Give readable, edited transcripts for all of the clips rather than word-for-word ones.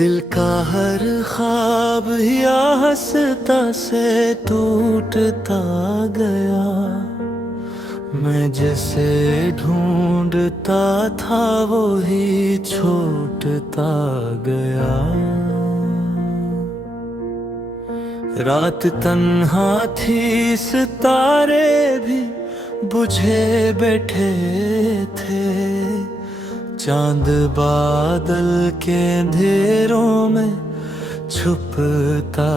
दिल का हर ख्वाब ही आहिस्ता से टूटता गया। मैं जैसे ढूंढता था वो ही छूटता गया। रात तन्हा थी, सितारे भी बुझे बैठे थे। चांद बादल के अंधेरों में छुपता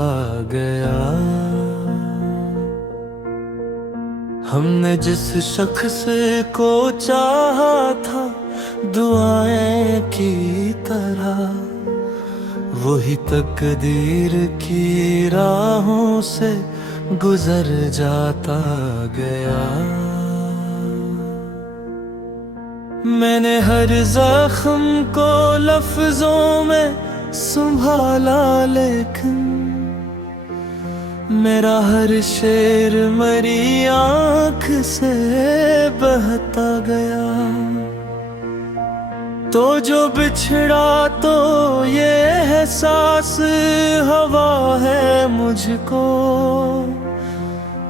गया। हमने जिस शख्स को चाहा था दुआएं की तरह, वही तकदीर की राहों से गुजर जाता गया। मैंने हर जख्म को लफ्जों में संभाला, लेकिन मेरा हर शेर मरी आँख से बहता गया। तो जो बिछड़ा तो ये एहसास हवा है मुझको,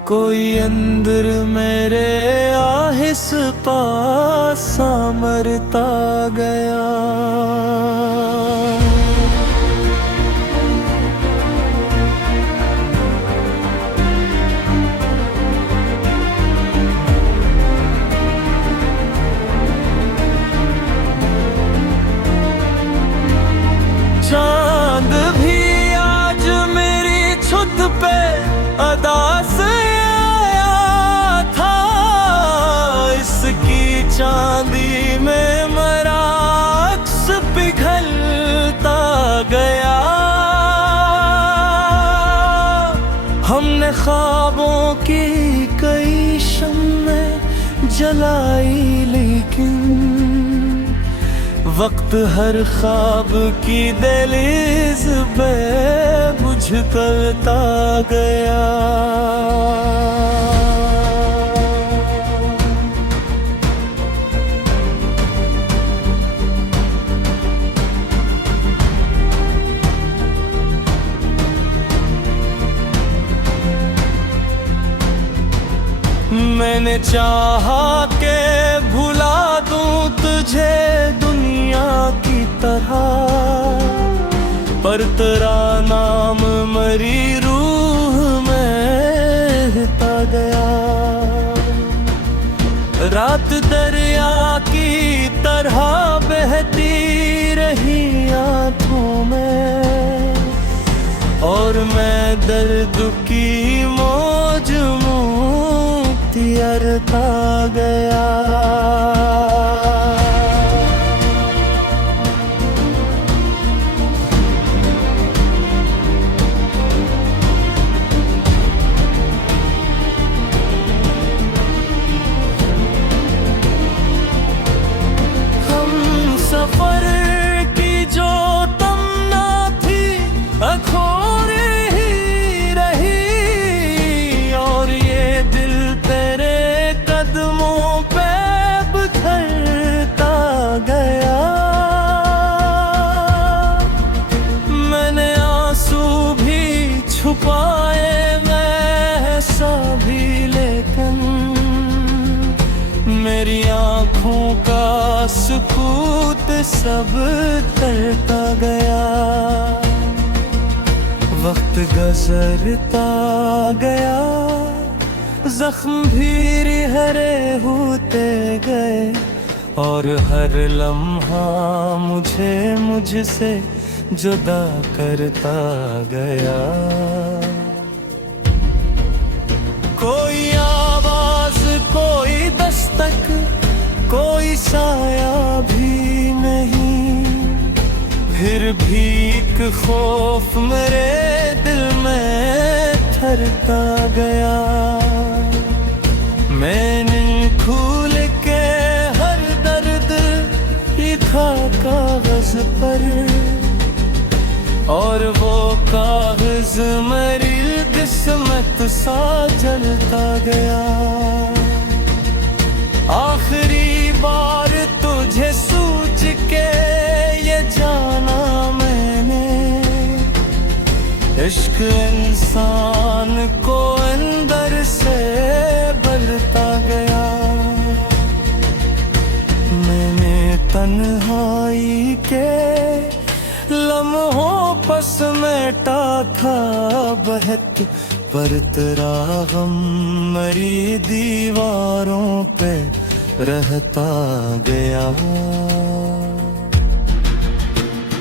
कोई अंदर मेरे आहिस पास मरता गया। चांद भी आज मेरी छत पे अदा से आया था। इसकी चांदी में मेरा अक्स पिघलता गया। हमने ख्वाबों की कई शम्में जलाई, लेकिन वक्त हर ख्वाब की दहलीज पे बुझ करता गया। मैंने चाहा के भुला दूं तुझे दुनिया की तरह, पर तेरा नाम मरी रूह में रहता गया। रात दरिया की तरह बहती रही आंखों में, और मैं दर्द की मौज तियरता गया। हम सफर की जो तमन्ना थी अखोरे ही रही, और ये दिल तेरे कदमों पे बिखरता गया। मैंने आंसू भी छुपाए मैं भी, लेकिन मेरी आँखों का सुकूत सब तरता गया। वक्त गुजरता गया, जख्म भी हरे होते गए, और हर लम्हा मुझे मुझसे जुदा करता गया। कोई आवाज, कोई दस्तक, कोई साया भी नहीं, फिर भी एक खौफ मेरे दिल में ठहरता गया। मैंने खोल के हर दर्द लिखा कागज पर, और वो कागज मेरी किस्मत सा जलता गया। आखिरी बार तुझे सूझ के ये जाना मैंने, इंसान को अंदर से बलता गया। मैंने तन्हाई के लम्हों पर समेटा था बहत, पर तेरा गम मरी दीवारों पे रहता गया।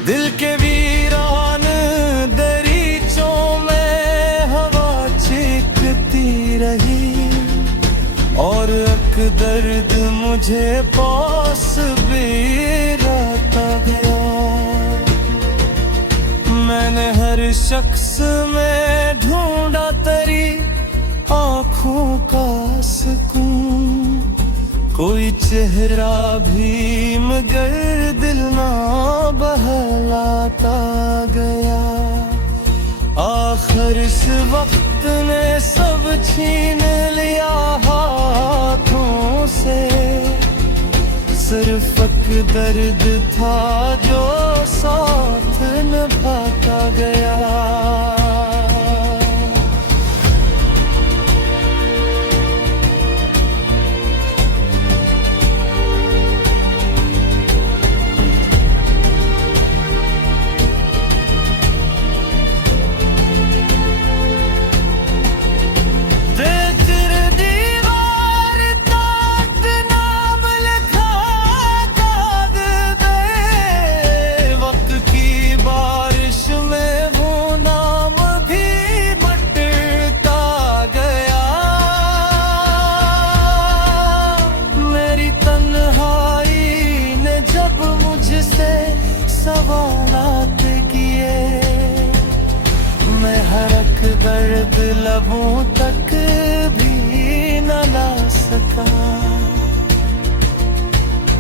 दिल के वीरान दरीचों में हवा चीखती रही, और एक दर्द मुझे पास भी रहता गया। मैंने हर शख्स में ढूंढा तेरी आँखों का सुकून, कोई चेहरा भी मगर दिल ना बहलाता गया। आखिर इस वक्त ने सब छीन लिया हाथों से, सिर्फ एक दर्द था जो साथ निभाता गया। सवालात किए मैं हर एक दर्द लबों तक भी न ला सका।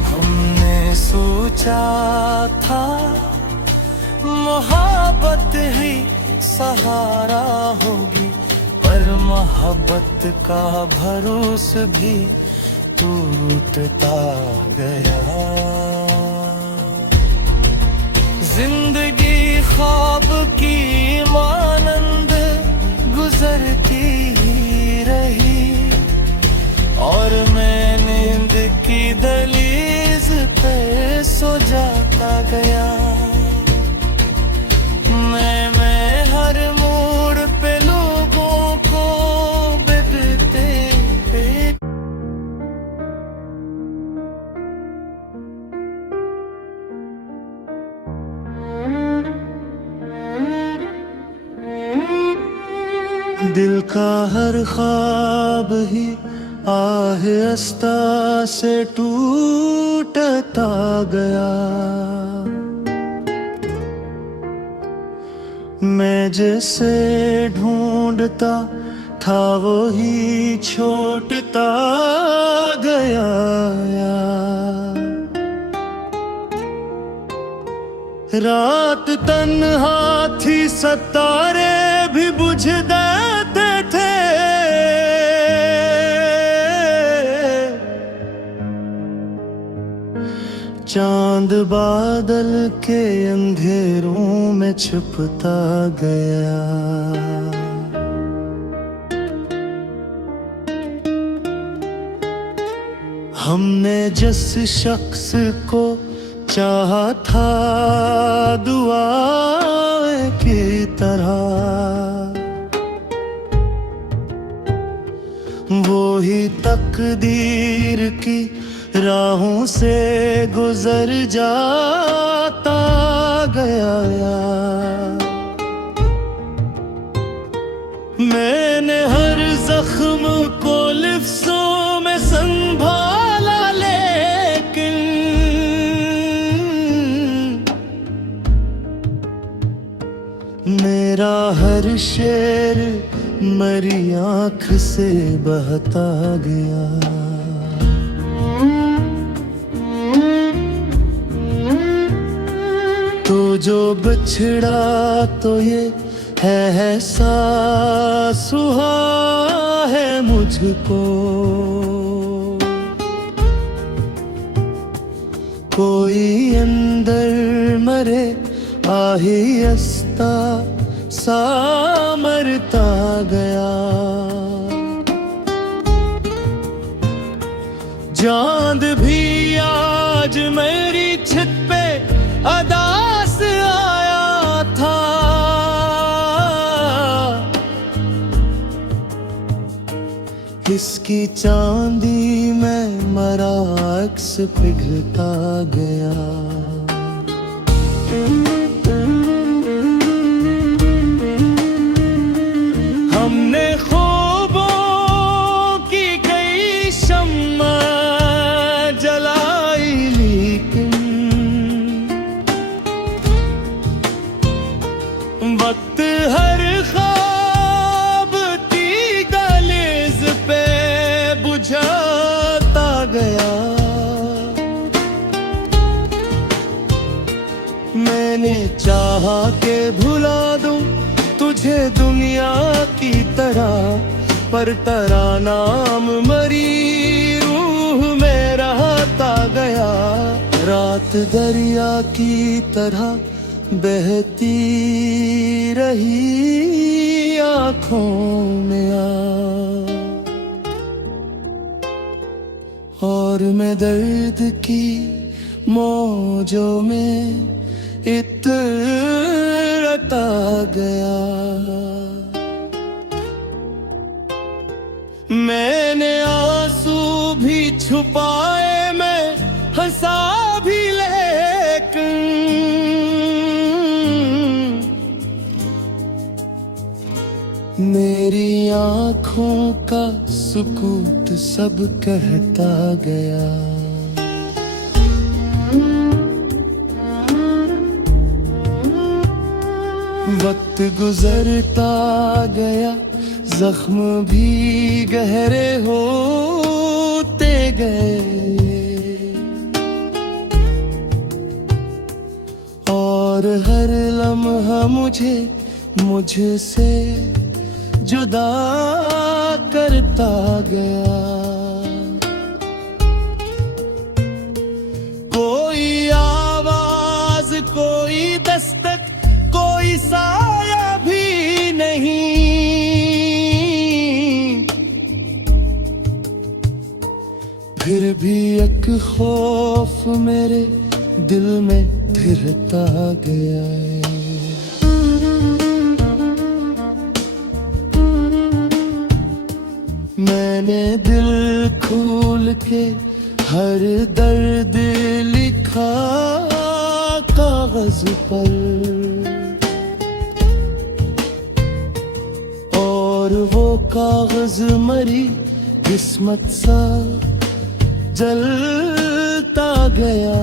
हमने सोचा था मोहब्बत ही सहारा होगी, पर मोहब्बत का भरोसा भी टूटता गया। जिंदगी ख्वाब की मानंद गुजरती ही रही, और मैं नींद की दहलीज पे सो जाता गया। मैं हर मोड़ पे लोगों को बिगड़ते दिल का हर ख्वाब ही आहिस्ता से टूटता गया। मैं जिसे ढूंढता था वो ही छोड़ता गया। रात तन्हा थी, सितारे भी बुझ जाते थे। चांद बादल के अंधेरों में छुपता गया। हमने जिस शख्स को चाहा था दुआएं की तरह, वो ही तकदीर की राहों से गुजर जाता गया। मैंने हर जख्म को लिफ्ज़ों में संभाला, लेकिन मेरा हर शेर मरी आँख से बहता गया। तो जो बिछड़ा तो ये है एहसास हुआ है मुझको। कोई अंदर मरे आहिस्ता सा मरता गया। चांद भी आज मेरी छत पे अदास आया था। इसकी चांदी में मरा अक्स पिघलता गया। हमने ख्वाबों की कई शम्मा जलाई, लेकिन वक्त हर ख्वाब की गलीज़ पे बुझाता गया। मैंने चाहा के भुला दूं तुझे दुनिया की तरह, पर तेरा नाम मरी रूह में रहता गया। रात दरिया की तरह बहती रही आँखों में और मैं दर्द की मौजों में इतरता गया। मैंने आंसू भी छुपाए, मैं हंसा भी, लेकिन मेरी आँखों का सुकूत सब कहता गया। वक्त गुजरता गया, जख्म भी गहरे होते गए और हर लम्हा मुझे मुझसे जुदा करता गया। कोई आवाज, कोई दस्तक, कोई साया भी नहीं। फिर भी एक खौफ मेरे दिल में फिरता गया है। मैंने दिल खोल के हर दर्द लिखा कागज पर, और वो कागज मरी किस्मत सा जलता गया।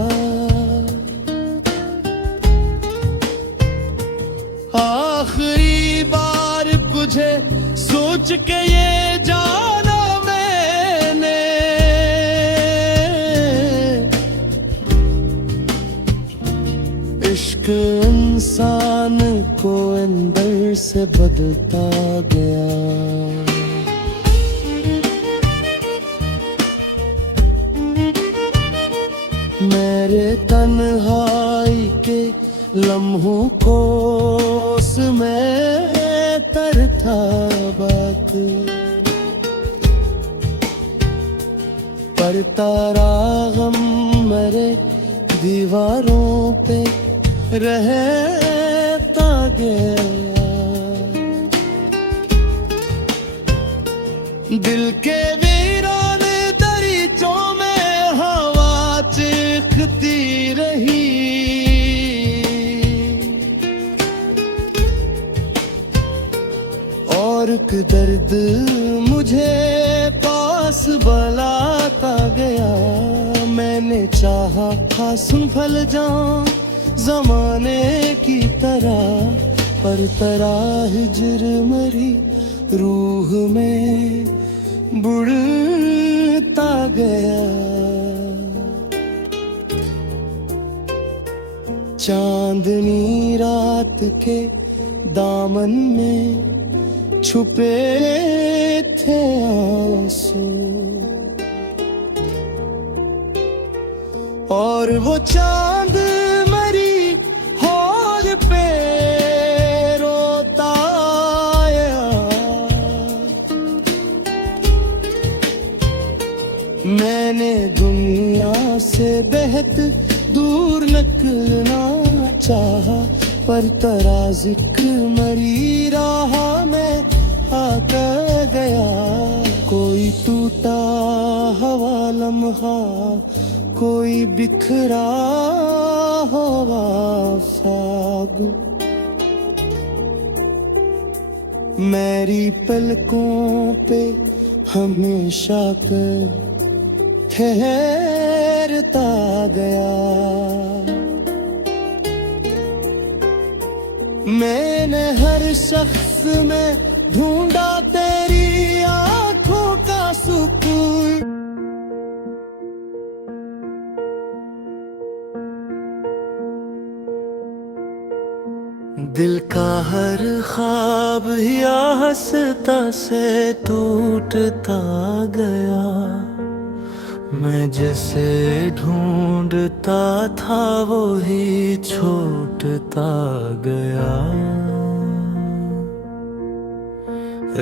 आखिरी बार तुझे सोच के ये जाना मैंने, इश्क इंसान को अंदर से बदलता गया। मेरे तन्हाई के लम्हों को उसमें तरता बात, पर तारा गम मेरे दीवारों पे रहता गया। दिल के वीरान दरीचों में हवा चीखती रही, और दर्द मुझे पास बुलाता गया। मैंने चाहा खासम फल जाऊं जमाने की तरह, पर तेरा हिजर मरी रूह में बुड़ता गया। चांदनी रात के दामन में छुपे थे आंसू, और वो चांद मरी होल पे रोता मैंने दुनिया से बेहद दूर निकलना चाहा, पर तेरा जिक्र मरी राह में आकर गया। कोई टूटा हवा लम्हा, कोई बिखरा हुआ फाग, मेरी पलकों पे हमेशा कर ठहरता गया। मैंने हर शख्स में ढूंढा तेरी आंखों का सुकून। दिल का हर ख्वाब या हंसता से टूटता गया। मैं जैसे ढूंढता था वो ही छूटता गया।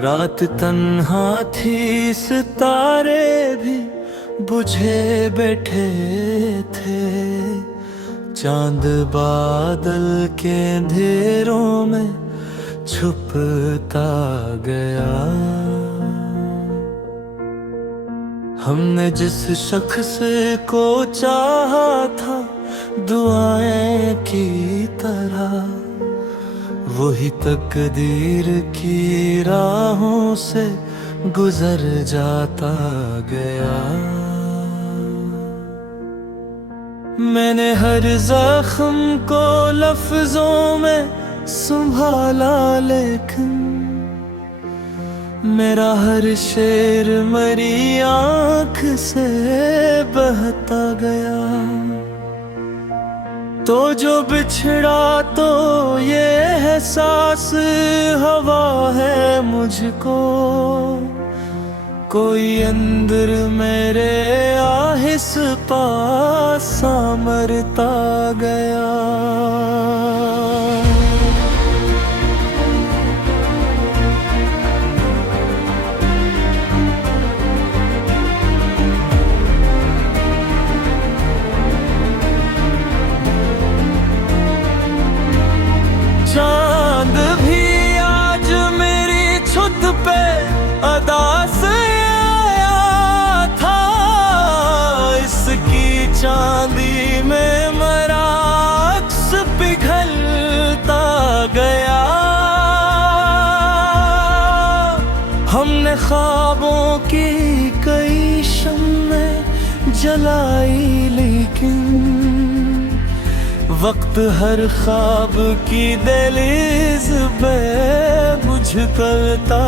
रात तन्हा थी, सितारे भी बुझे बैठे थे। चांद बादल के अंधेरों में छुपता गया। हमने जिस शख्स को चाहा था दुआएं की तरह, वही तकदीर की राहों से गुजर जाता गया। मैंने हर जख्म को लफ्जों में संभाला, लेकिन मेरा हर शेर मरी आँख से बहता गया। तो जो बिछड़ा तो ये एहसास हवा है मुझको, कोई अंदर मेरे आहिस पास मरता गया। चांद भी आज मेरी छत पे अदा से आया था। इसकी चांदी में मेरा अक्स पिघलता गया। हमने ख्वाबों की कई शम्में जलाई, लेकिन वक्त हर ख्वाब की दहलीज पे बुझ करता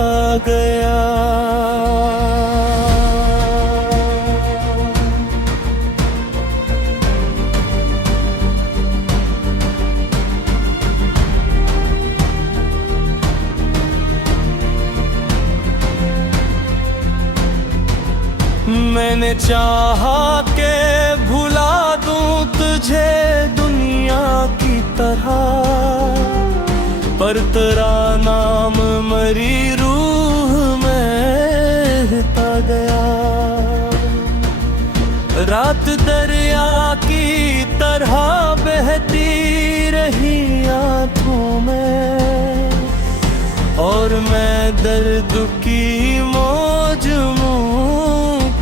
गया। मैंने चाहा के भुला दूं तुझे दुनिया की तरह, पर तेरा नाम मरी रूह में रहता गया। रात दरिया की तरह बहती रही आंखों में, और मैं दर्द की मौज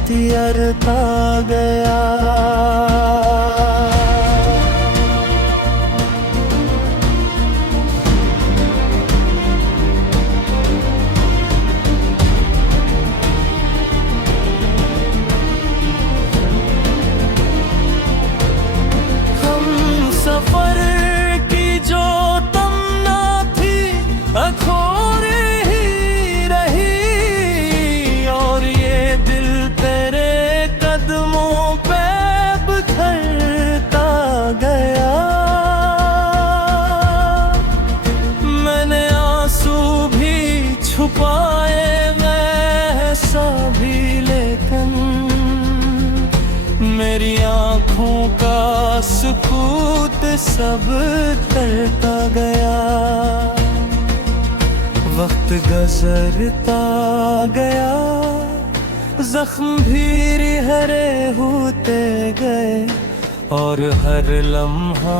तियरता गया। हम सफर की जो तमन्ना थी अधूरी ही रही, और ये दिल तेरे कदमों पे बिखरता गया। मैंने आंसू भी छुपाए मैं सा भी, लेकिन मेरी आँखों का सुकूत सब तरता गया। वक्त गुजरता गया, जख्म भी हरे होते गए और हर लम्हा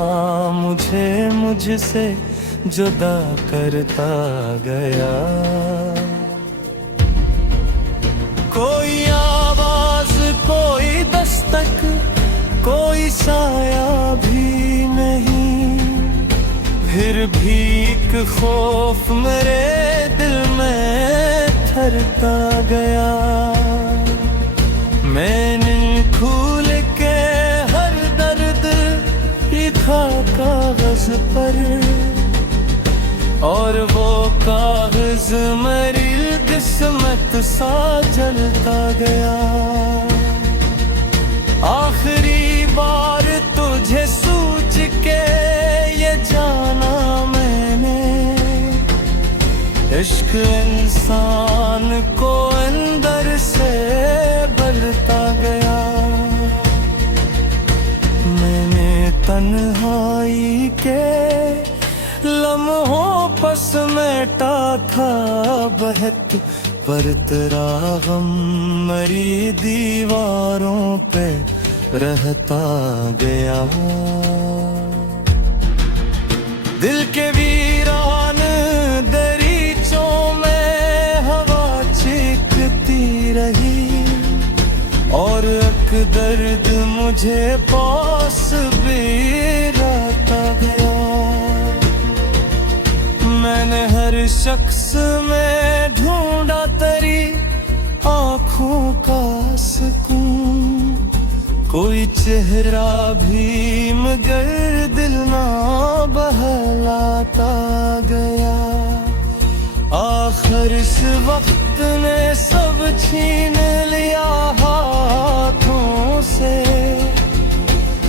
मुझे मुझसे जुदा करता गया। कोई आवाज, कोई दस्तक, कोई साया भी नहीं, फिर भी एक खौफ मेरे दिल में ठहरता गया। मैंने खोल के हर दर्द लिखा कागज पर, और वो कागज मेरी किस्मत सा जलता गया। आखिरी बार तुझे सूझ के ये जाना मैंने, इश्क इंसान को अंदर से बलता गया। मैंने तन्हाई के लम्हों पर समेटा था बहत, पर तेरा गम मेरी दीवारों पे रहता गया। दिल के वीरान दरीचों में हवा चीखती रही, और एक दर्द मुझे पास भी रहता गया। मैंने हर शख्स में ढूंढा तेरी आँखों का सुकून, कोई चेहरा भी मगर दिल ना बहलाता गया। आखिर इस वक्त ने सब छीन लिया हाथों से,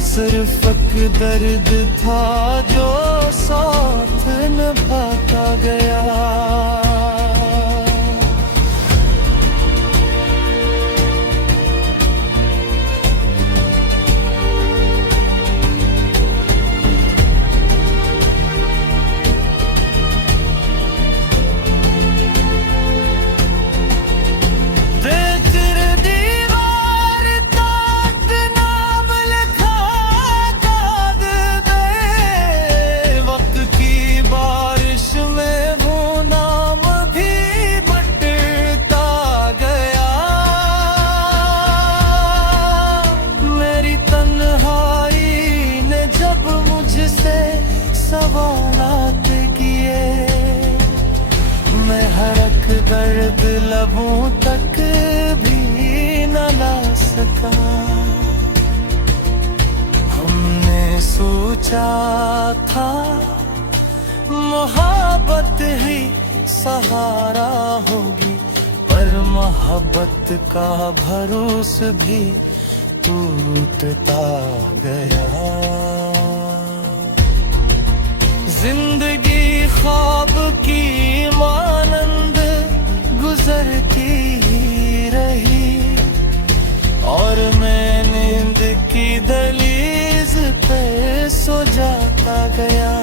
सिर्फ एक दर्द था जो साथ निभाता गया। सवालात किए मैं हर एक दर्द लबों तक भी न ला सका। हमने सोचा था मोहब्बत ही सहारा होगी, पर मोहब्बत का भरोसा भी टूटता गया। जिंदगी ख्वाब की मानंद गुजरती ही रही, और मैं नींद की दहलीज पे सो जाता गया।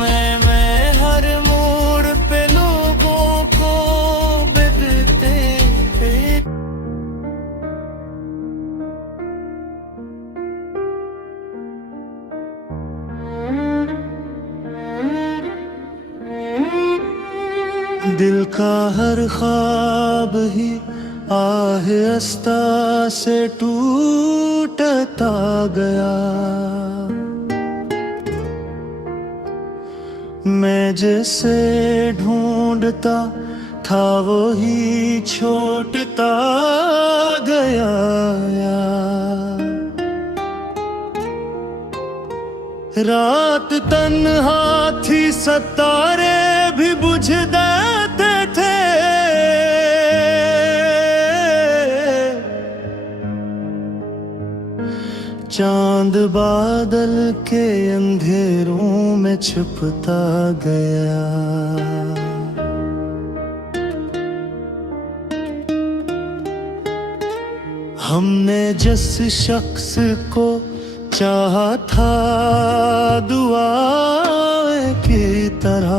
मैं हर मोड़ पे लोगों को बिगड़ते दिल का हर ख्वाब ही आहिस्ता से टूटता गया। मैं जैसे ढूंढता था वो ही छोड़ता गया। रात तन्हा थी, सितारे भी बुझ जाते थे। चांद बादल के अंधेरों में छुपता गया। हमने जिस शख्स को चाहा था दुआएं की तरह,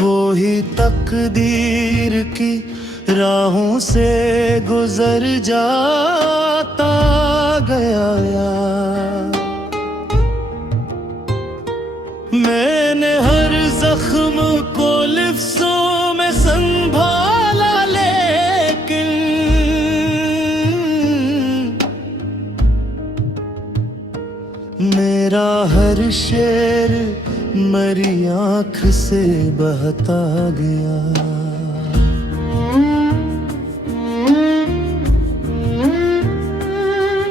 वो ही तकदीर की राहों से गुजर जाता गया यार। मैंने हर जख्म को लिफ्ज़ों में संभाला, लेकिन मेरा हर शेर मरी आँख से बहता गया।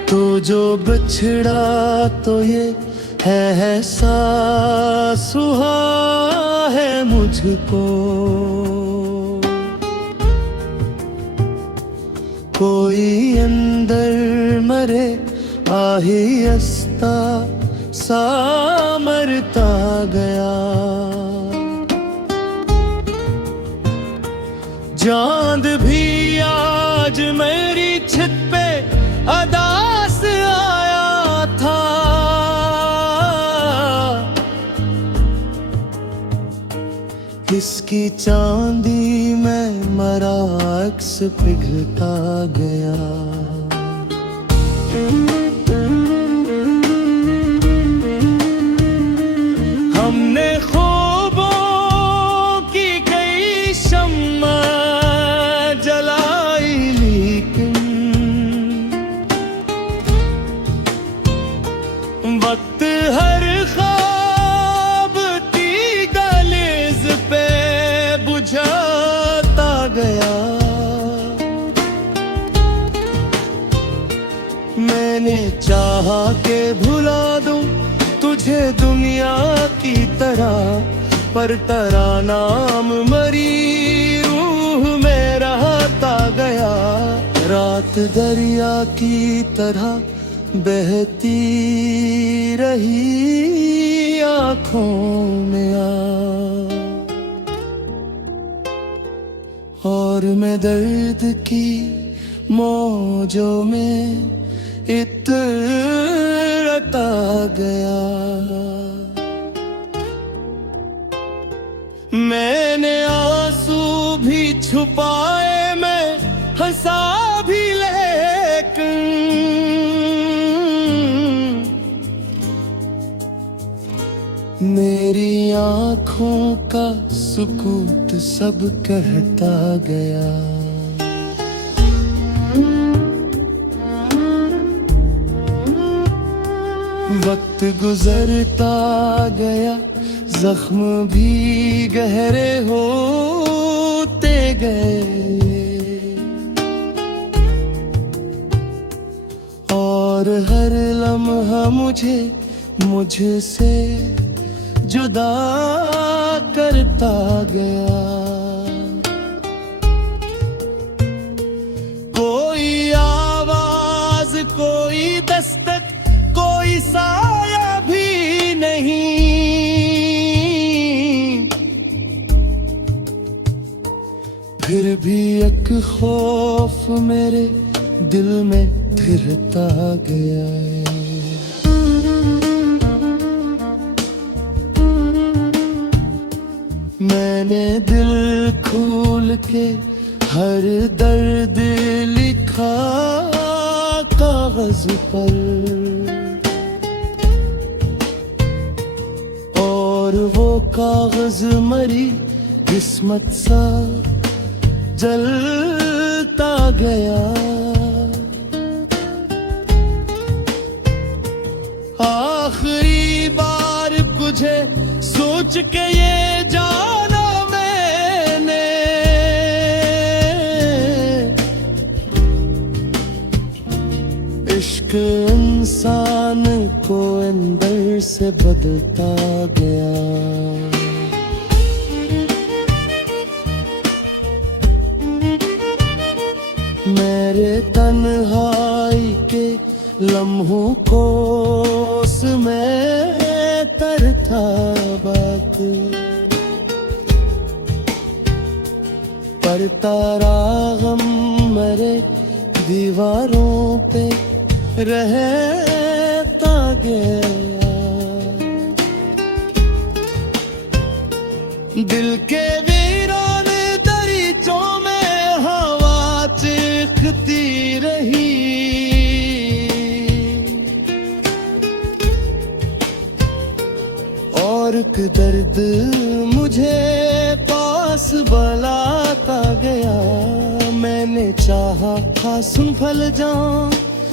तो जो बिछड़ा तो ये है एहसास हुआ है मुझको, कोई अंदर मरे आहिस्ता सा मरता गया। चांद भी आज मेरी छत पे अदास आया था। इसकी चांदी में मरा अक्स पिघलता गया। हमने ख्वाबों की कई शम्मा जलाई, लेकिन वक्त हर ख्वाब की दहलीज पे बुझाता गया। मैंने चाहा के भुला दूं तुझे दुनिया की तरह, पर तेरा नाम मरी रूह में रहता गया। रात दरिया की तरह बहती रही आँखों में और मैं दर्द की मौजों में इतरता गया। मैंने आंसू भी छुपाए, मैं हंसा भी, लेकिन मेरी आँखों का सुकूत सब कहता गया। वक्त गुजरता गया, जख्म भी गहरे होते गए और हर लम्हा मुझे मुझसे जुदा करता गया। कोई आवाज, कोई दस्तक, कोई साया भी नहीं, फिर भी एक खौफ मेरे दिल में घिरता गया है। मैंने दिल खोल के हर दर्द लिखा कागज पर, और वो कागज मरी किस्मत सा जलता गया। आखिरी बार तुझे सोच के ये जाना मैंने, इश्क इंसान को अंदर से बदलता गया। मेरे तन्हाई के लम्हों को उसमें तर था बाकी, पर तारा गम मेरे दीवारों पे रहता गया। दिल के वीरान दरीचों में हवा चीखती रही। और एक दर्द मुझे पास बुलाता गया। मैंने चाहा था संभल जाऊं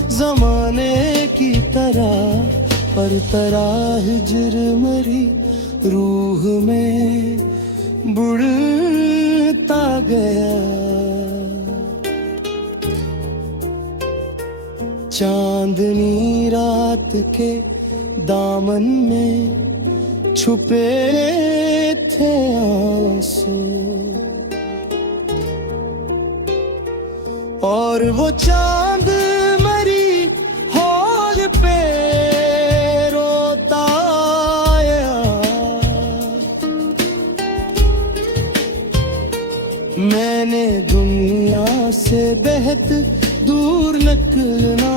जमाने की तरह, पर तरह हिजर मरी रूह में बुड़ता गया। चांदनी रात के दामन में छुपे थे आंसू, और वो चांद मरी हॉल पे रोता आया। मैंने दुनिया से बेहद दूर निकलना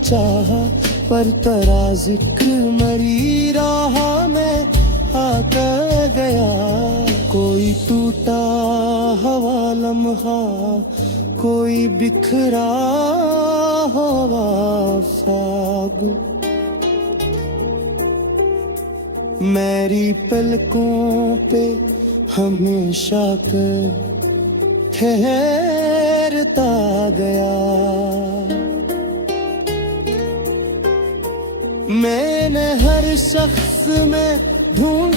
चाहा, पर तेरा जिक्र मरी राह में आकर गया। कोई टूटा हवा लम्हा, कोई बिखरा हुआ फागु, मेरी पलकों पे हमेशा कर ठहरता गया। मैंने हर शख्स में ढूंढ